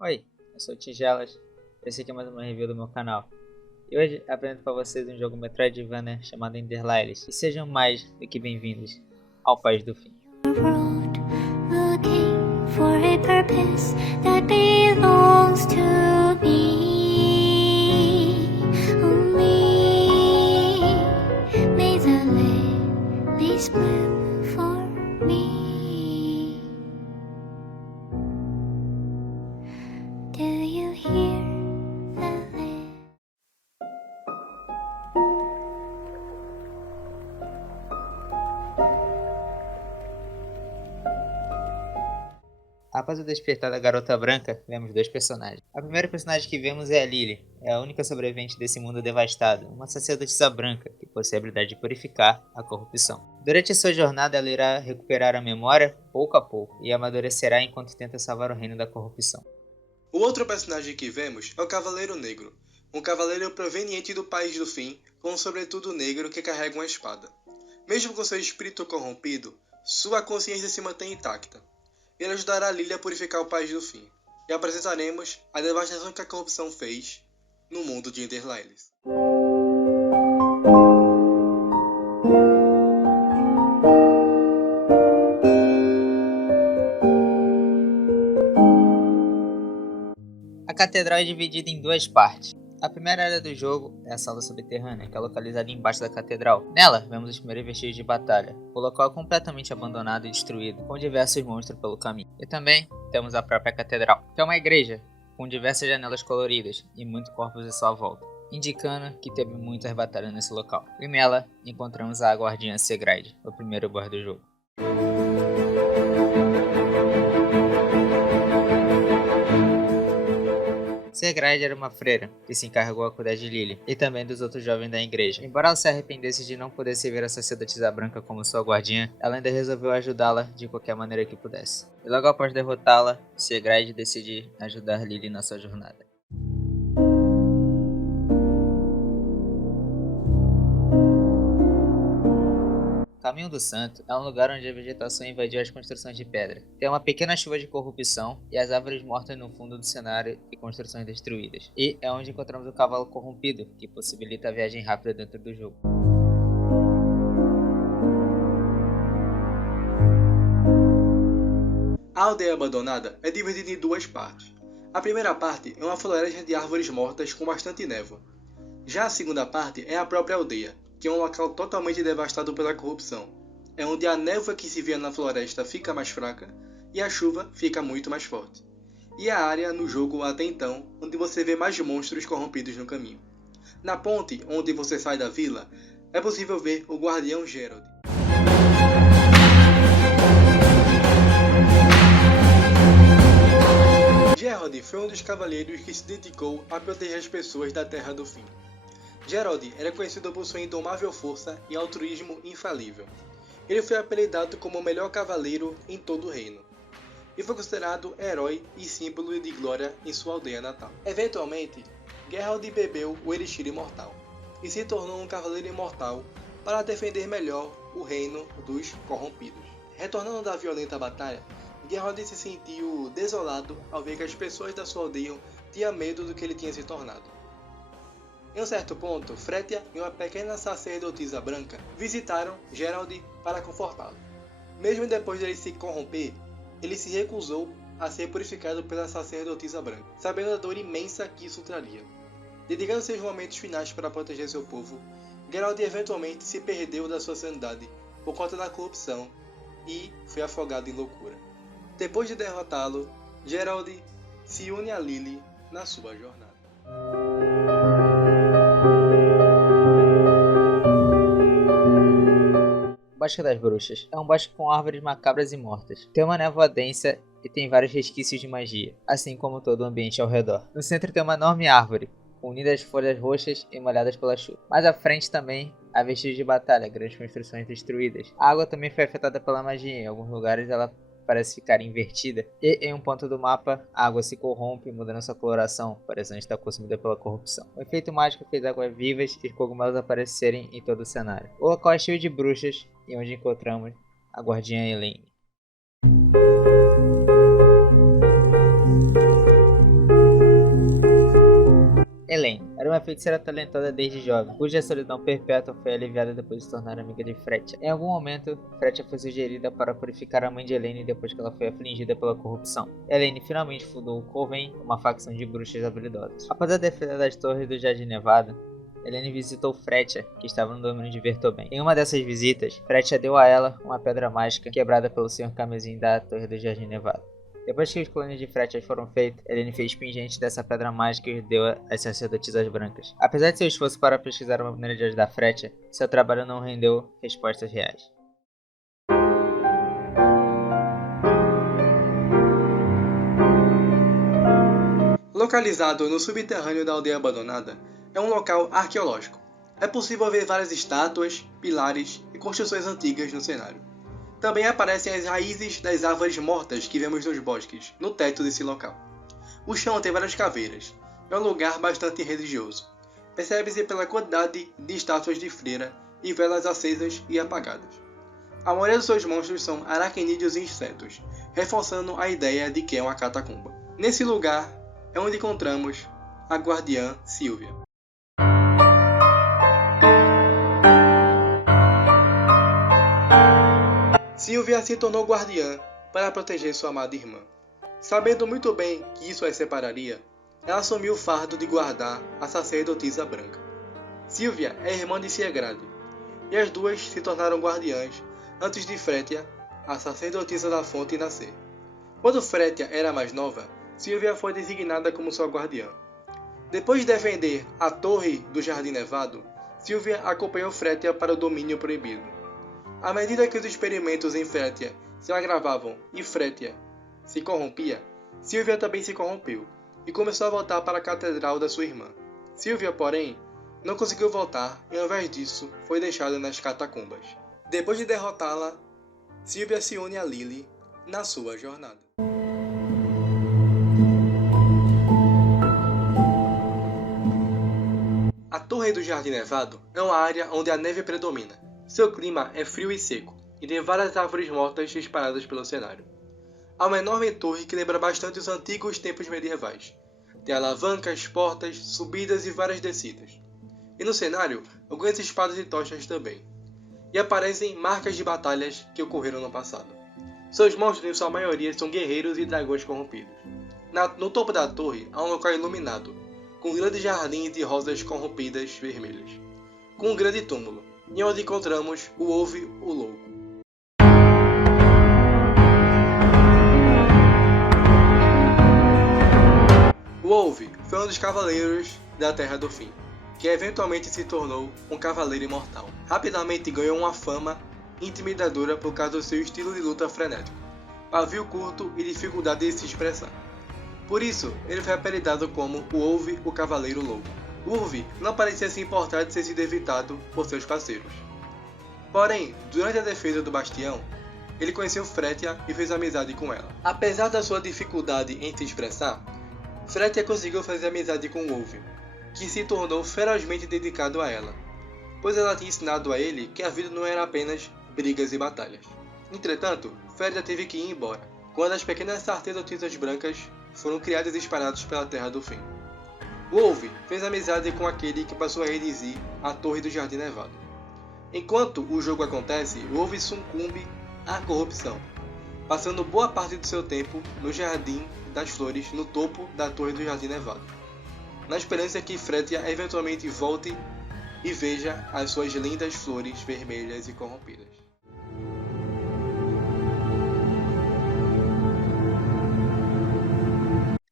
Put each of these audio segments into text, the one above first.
Oi, eu sou o Tigelas, esse aqui é mais uma review do meu canal. E hoje apresento para vocês um jogo Metroidvania chamado Ender Lilies. E sejam mais do que bem-vindos ao País do Fim. Looking for a purpose that belongs to me. Only may the lilies bloom for me. Do you hear the lilies? Após o despertar da Garota Branca, vemos dois personagens. A primeira personagem que vemos é a Lily, é a única sobrevivente desse mundo devastado, uma sacerdotisa branca que possui a habilidade de purificar a corrupção. Durante sua jornada ela irá recuperar a memória pouco a pouco e amadurecerá enquanto tenta salvar o reino da corrupção. O outro personagem que vemos é o Cavaleiro Negro, um cavaleiro proveniente do País do Fim, com um sobretudo negro que carrega uma espada. Mesmo com seu espírito corrompido, sua consciência se mantém intacta. Ele ajudará Lily a purificar o País do Fim, e apresentaremos a devastação que a corrupção fez no mundo de Ender Lilies. A catedral é dividida em duas partes. A primeira área do jogo é a sala subterrânea, que é localizada embaixo da catedral. Nela, vemos os primeiros vestígios de batalha. O local é completamente abandonado e destruído, com diversos monstros pelo caminho. E também temos a própria catedral, que é uma igreja com diversas janelas coloridas e muitos corpos à sua volta, indicando que teve muitas batalhas nesse local. E nela, encontramos a guardiã Segride, o primeiro boss do jogo. Segride era uma freira que se encarregou a cuidar de Lily e também dos outros jovens da igreja. Embora ela se arrependesse de não poder servir a sacerdotisa branca como sua guardiã, ela ainda resolveu ajudá-la de qualquer maneira que pudesse. E logo após derrotá-la, Segride decide ajudar Lily na sua jornada. Caminho do Santo é um lugar onde a vegetação invadiu as construções de pedra. Tem uma pequena chuva de corrupção e as árvores mortas no fundo do cenário e construções destruídas. E é onde encontramos o cavalo corrompido, que possibilita a viagem rápida dentro do jogo. A aldeia abandonada é dividida em duas partes. A primeira parte é uma floresta de árvores mortas com bastante névoa. Já a segunda parte é a própria aldeia, que é um local totalmente devastado pela corrupção. É onde a névoa que se via na floresta fica mais fraca e a chuva fica muito mais forte. E a área no jogo até então onde você vê mais monstros corrompidos no caminho. Na ponte onde você sai da vila, é possível ver o guardião Gerald. Gerald foi um dos cavaleiros que se dedicou a proteger as pessoas da Terra do Fim. Gerald era conhecido por sua indomável força e altruísmo infalível. Ele foi apelidado como o melhor cavaleiro em todo o reino, e foi considerado herói e símbolo de glória em sua aldeia natal. Eventualmente, Gerald bebeu o elixir imortal, e se tornou um cavaleiro imortal para defender melhor o reino dos corrompidos. Retornando da violenta batalha, Gerald se sentiu desolado ao ver que as pessoas da sua aldeia tinham medo do que ele tinha se tornado. Em um certo ponto, Fretia e uma pequena sacerdotisa branca visitaram Gerald para confortá-lo. Mesmo depois de ele se corromper, ele se recusou a ser purificado pela sacerdotisa branca, sabendo da dor imensa que isso traria. Dedicando seus momentos finais para proteger seu povo, Gerald eventualmente se perdeu da sua sanidade por conta da corrupção e foi afogado em loucura. Depois de derrotá-lo, Gerald se une a Lily na sua jornada. Bosque das Bruxas é um bosque com árvores macabras e mortas. Tem uma névoa densa e tem vários resquícios de magia, assim como todo o ambiente ao redor. No centro tem uma enorme árvore, com unidas folhas roxas e molhadas pela chuva. Mais à frente também há vestígios de batalha, grandes construções destruídas. A água também foi afetada pela magia, em alguns lugares ela parece ficar invertida, e em um ponto do mapa a água se corrompe, mudando sua coloração, parecendo estar consumida pela corrupção. O efeito mágico fez águas vivas e cogumelos aparecerem em todo o cenário. O local é cheio de bruxas, e onde encontramos a guardiã Elaine. Elaine era uma feiticeira talentosa desde jovem, cuja solidão perpétua foi aliviada depois de se tornar amiga de Fretia. Em algum momento, Fretia foi sugerida para purificar a mãe de Elaine depois que ela foi afligida pela corrupção. Elaine finalmente fundou o Coven, uma facção de bruxas habilidosas. Após a defesa das torres do Jardim Nevado, Elaine visitou Fretia, que estava no domínio de Vertoben. Em uma dessas visitas, Fretia deu a ela uma pedra mágica quebrada pelo Sr. Carmesim da Torre do Jardim Nevado. Depois que os clones de Fretia foram feitos, Elaine fez pingente dessa pedra mágica e os deu às sacerdotisas brancas. Apesar de seu esforço para pesquisar uma maneira de ajudar Fretia, seu trabalho não rendeu respostas reais. Localizado no subterrâneo da aldeia abandonada, é um local arqueológico. É possível ver várias estátuas, pilares e construções antigas no cenário. Também aparecem as raízes das árvores mortas que vemos nos bosques, no teto desse local. O chão tem várias caveiras. É um lugar bastante religioso. Percebe-se pela quantidade de estátuas de freira e velas acesas e apagadas. A maioria dos seus monstros são aracnídeos e insetos, reforçando a ideia de que é uma catacumba. Nesse lugar é onde encontramos a guardiã Sylvia. Sylvia se tornou guardiã para proteger sua amada irmã. Sabendo muito bem que isso a separaria, ela assumiu o fardo de guardar a sacerdotisa branca. Sylvia é irmã de Siegrade, e as duas se tornaram guardiãs antes de Fretia, a sacerdotisa da fonte, nascer. Quando Fretia era mais nova, Sylvia foi designada como sua guardiã. Depois de defender a Torre do Jardim Nevado, Sylvia acompanhou Fretia para o Domínio Proibido. À medida que os experimentos em Fretia se agravavam e Fretia se corrompia, Sylvia também se corrompeu e começou a voltar para a catedral da sua irmã. Sylvia, porém, não conseguiu voltar e, ao invés disso, foi deixada nas catacumbas. Depois de derrotá-la, Sylvia se une a Lily na sua jornada. A Torre do Jardim Nevado é uma área onde a neve predomina. Seu clima é frio e seco, e tem várias árvores mortas espalhadas pelo cenário. Há uma enorme torre que lembra bastante os antigos tempos medievais. Tem alavancas, portas, subidas e várias descidas. E no cenário, algumas espadas e tochas também. E aparecem marcas de batalhas que ocorreram no passado. Seus monstros, em sua maioria, são guerreiros e dragões corrompidos. No topo da torre há um local iluminado, com um grande jardim de rosas corrompidas vermelhas, com um grande túmulo, e onde encontramos o Wolve o Louco. O Wolve foi um dos cavaleiros da Terra do Fim, que eventualmente se tornou um cavaleiro imortal. Rapidamente ganhou uma fama intimidadora por causa do seu estilo de luta frenético, pavio curto e dificuldade de se expressar. Por isso, ele foi apelidado como o Wolve o Cavaleiro Louco. Wolve não parecia se importar de ter sido evitado por seus parceiros. Porém, durante a defesa do bastião, ele conheceu Fretia e fez amizade com ela. Apesar da sua dificuldade em se expressar, Fretia conseguiu fazer amizade com Wolve, que se tornou ferozmente dedicado a ela, pois ela tinha ensinado a ele que a vida não era apenas brigas e batalhas. Entretanto, Fretia teve que ir embora, quando as pequenas sacerdotisas brancas foram criadas e espalhadas pela Terra do Fim. Wolve fez amizade com aquele que passou a reduzir a Torre do Jardim Nevado. Enquanto o jogo acontece, Wolve sucumbe à corrupção, passando boa parte do seu tempo no Jardim das Flores, no topo da Torre do Jardim Nevado, na esperança que Fretia eventualmente volte e veja as suas lindas flores vermelhas e corrompidas.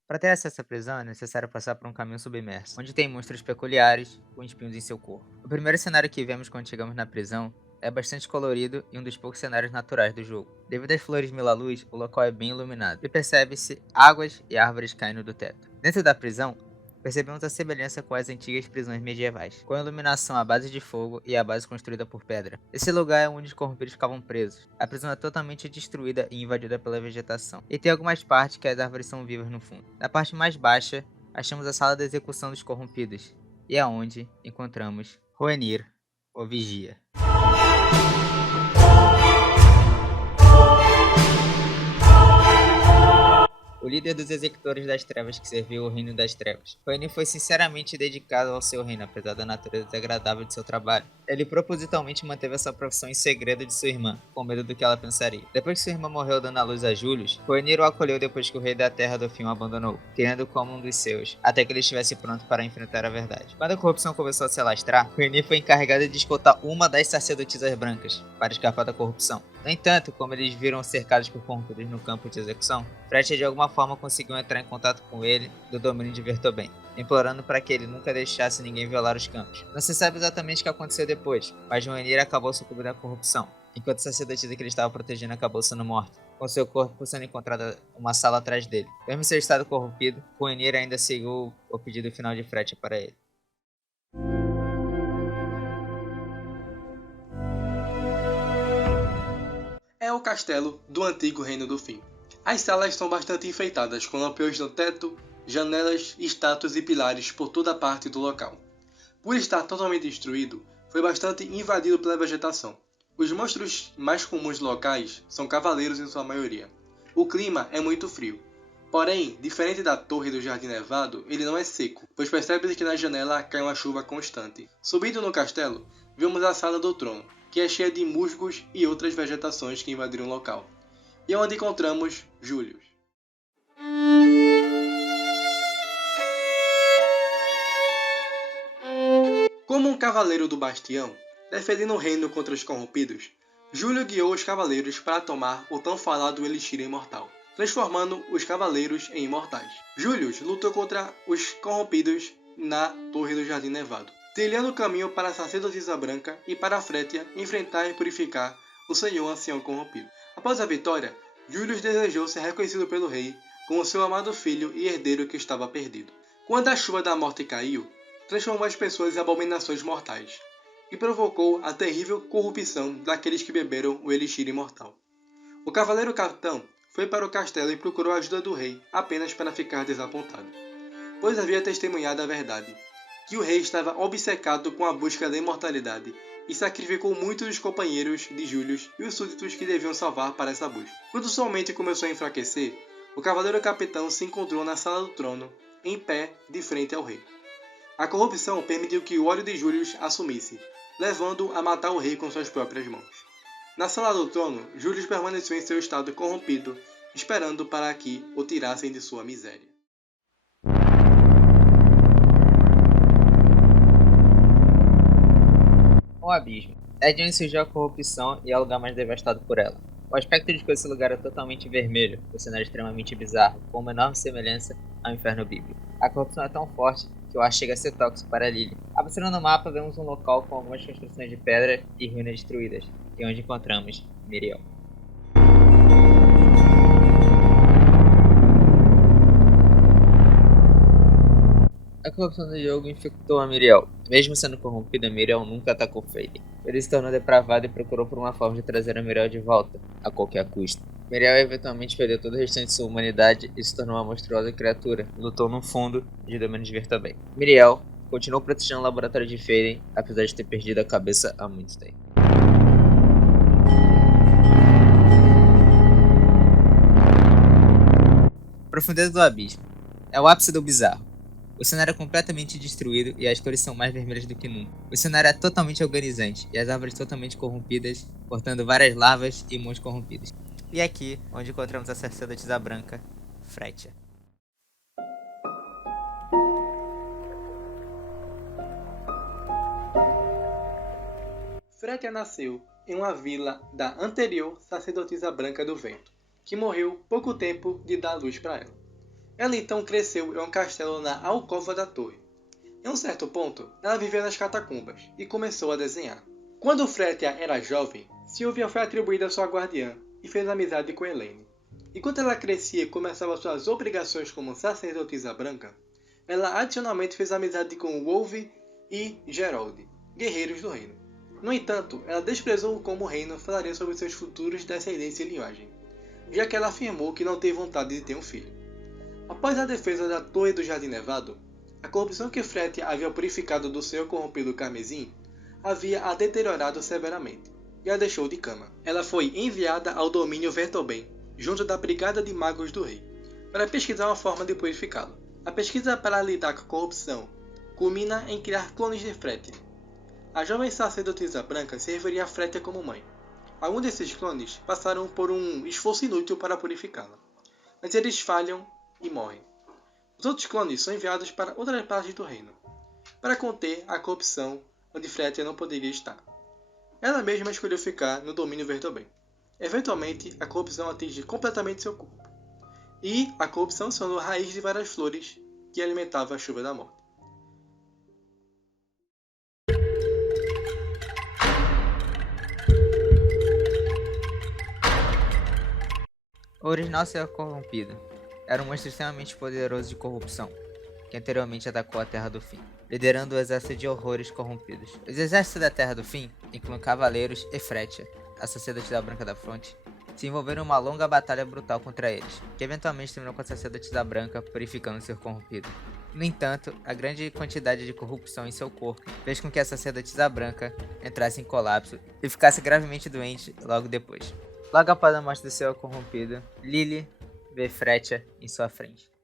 Para ter acesso à prisão é necessário passar por um caminho submerso, onde tem monstros peculiares com espinhos em seu corpo. O primeiro cenário que vemos quando chegamos na prisão é bastante colorido e um dos poucos cenários naturais do jogo. Devido às flores mila-luz, o local é bem iluminado e percebe-se águas e árvores caindo do teto. Dentro da prisão, percebemos a semelhança com as antigas prisões medievais, com a iluminação à base de fogo e a base construída por pedra. Esse lugar é onde os corrompidos ficavam presos. A prisão é totalmente destruída e invadida pela vegetação, e tem algumas partes que as árvores são vivas no fundo. Na parte mais baixa, achamos a sala de execução dos corrompidos, e é onde encontramos Hoenir, o Vigia. o líder dos executores das trevas que serviu o reino das trevas. Rhaenys foi sinceramente dedicado ao seu reino, apesar da natureza desagradável de seu trabalho. Ele propositalmente manteve essa profissão em segredo de sua irmã, com medo do que ela pensaria. Depois que sua irmã morreu dando à luz a Julius, Rhaenyra o acolheu depois que o rei da Terra do Fim o abandonou, tendo como um dos seus, até que ele estivesse pronto para enfrentar a verdade. Quando a corrupção começou a se alastrar, Rhaenyra foi encarregada de escoltar uma das sacerdotisas brancas, para escapar da corrupção. No entanto, como eles viram cercados por corrompidos no campo de execução, Freyja de alguma forma conseguiu entrar em contato com ele do domínio de Vertoben, implorando para que ele nunca deixasse ninguém violar os campos. Não se sabe exatamente o que aconteceu depois, mas Rhaenyra acabou sucumbindo à corrupção, enquanto a sacerdotisa que ele estava protegendo acabou sendo morta, com seu corpo sendo encontrado uma sala atrás dele. Mesmo em seu estado corrompido, Rhaenyra ainda seguiu o pedido final de Freyja para ele. É o castelo do antigo Reino do Fim. As salas são bastante enfeitadas, com lampiões no teto, janelas, estátuas e pilares por toda a parte do local. Por estar totalmente destruído, foi bastante invadido pela vegetação. Os monstros mais comuns locais são cavaleiros em sua maioria. O clima é muito frio. Porém, diferente da Torre do Jardim Nevado, ele não é seco, pois percebe-se que na janela cai uma chuva constante. Subindo no castelo, vemos a Sala do Trono, que é cheia de musgos e outras vegetações que invadiram o local. E é onde encontramos Julius. Como um cavaleiro do Bastião, defendendo o reino contra os corrompidos, Júlio guiou os cavaleiros para tomar o tão falado Elixir Imortal, transformando os cavaleiros em imortais. Julius lutou contra os corrompidos na Torre do Jardim Nevado, trilhando o caminho para a sacerdotisa branca e para Freyja enfrentar e purificar o senhor ancião corrompido. Após a vitória, Julius desejou ser reconhecido pelo rei como seu amado filho e herdeiro que estava perdido. Quando a chuva da morte caiu, transformou as pessoas em abominações mortais e provocou a terrível corrupção daqueles que beberam o Elixir Imortal. O cavaleiro capitão foi para o castelo e procurou a ajuda do rei apenas para ficar desapontado, pois havia testemunhado a verdade, que o rei estava obcecado com a busca da imortalidade e sacrificou muitos dos companheiros de Julius e os súditos que deviam salvar para essa busca. Quando sua mente começou a enfraquecer, o cavaleiro capitão se encontrou na Sala do Trono, em pé, de frente ao rei. A corrupção permitiu que o ódio de Julius assumisse, levando-o a matar o rei com suas próprias mãos. Na Sala do Trono, Julius permaneceu em seu estado corrompido, esperando para que o tirassem de sua miséria. O Abismo é de onde surgiu a corrupção e é o lugar mais devastado por ela. O aspecto de que esse lugar é totalmente vermelho, o cenário é extremamente bizarro, com uma enorme semelhança ao inferno bíblico. A corrupção é tão forte que o ar chega a ser tóxico para Lily. Observando o mapa, vemos um local com algumas construções de pedra e ruínas destruídas, e onde encontramos Míriel. A corrupção do jogo infectou a Míriel. Mesmo sendo corrompida, Míriel nunca atacou Feyre. Ele se tornou depravado e procurou por uma forma de trazer a Míriel de volta, a qualquer custo. Míriel eventualmente perdeu todo o restante de sua humanidade e se tornou uma monstruosa criatura. Lutou no fundo de domínio de Vertoben. Míriel continuou protegendo o laboratório de Feyre, apesar de ter perdido a cabeça há muito tempo. Profundeza do Abismo é o ápice do bizarro. O cenário é completamente destruído e as cores são mais vermelhas do que nunca. O cenário é totalmente agonizante e as árvores totalmente corrompidas, portando várias larvas e monstros corrompidos. E é aqui onde encontramos a sacerdotisa branca, Freyja. Freyja nasceu em uma vila da anterior sacerdotisa branca do vento, que morreu pouco tempo de dar luz para ela. Ela então cresceu em um castelo na alcova da torre. Em um certo ponto, ela vivia nas catacumbas e começou a desenhar. Quando Freyja era jovem, Sylvia foi atribuída a sua guardiã e fez amizade com Elaine. Enquanto ela crescia e começava suas obrigações como sacerdotisa branca, ela adicionalmente fez amizade com Wolve e Gerald, guerreiros do reino. No entanto, ela desprezou como o reino falaria sobre seus futuros descendentes e linhagem, já que ela afirmou que não tem vontade de ter um filho. Após a defesa da Torre do Jardim Nevado, a corrupção que Freyja havia purificado do seu corrompido Carmesim havia a deteriorado severamente e a deixou de cama. Ela foi enviada ao domínio Vertoben, junto da Brigada de Magos do Rei, para pesquisar uma forma de purificá-lo. A pesquisa para lidar com a corrupção culmina em criar clones de Fretia. A jovem sacerdotisa branca serviria a Fretia como mãe. Alguns desses clones passaram por um esforço inútil para purificá-la, mas eles falham e morrem. Os outros clones são enviados para outras partes do reino, para conter a corrupção onde Fretia não poderia estar. Ela mesma escolheu ficar no domínio Verdobem. Eventualmente, a corrupção atinge completamente seu corpo, e a corrupção se tornou a raiz de várias flores que alimentavam a chuva da morte. O original Senhor Corrompido era um monstro extremamente poderoso de corrupção, que anteriormente atacou a Terra do Fim, liderando o exército de horrores corrompidos. Os exércitos da Terra do Fim, incluindo Cavaleiros e Fretia, a Sacerdotisa Branca da Fronte, se envolveram em uma longa batalha brutal contra eles, que eventualmente terminou com a Sacerdotisa Branca purificando o Senhor Corrompido. No entanto, a grande quantidade de corrupção em seu corpo fez com que a Sacerdotisa Branca entrasse em colapso e ficasse gravemente doente logo depois. Logo após a morte do Senhor Corrompido, Lily vê Fretia em sua frente.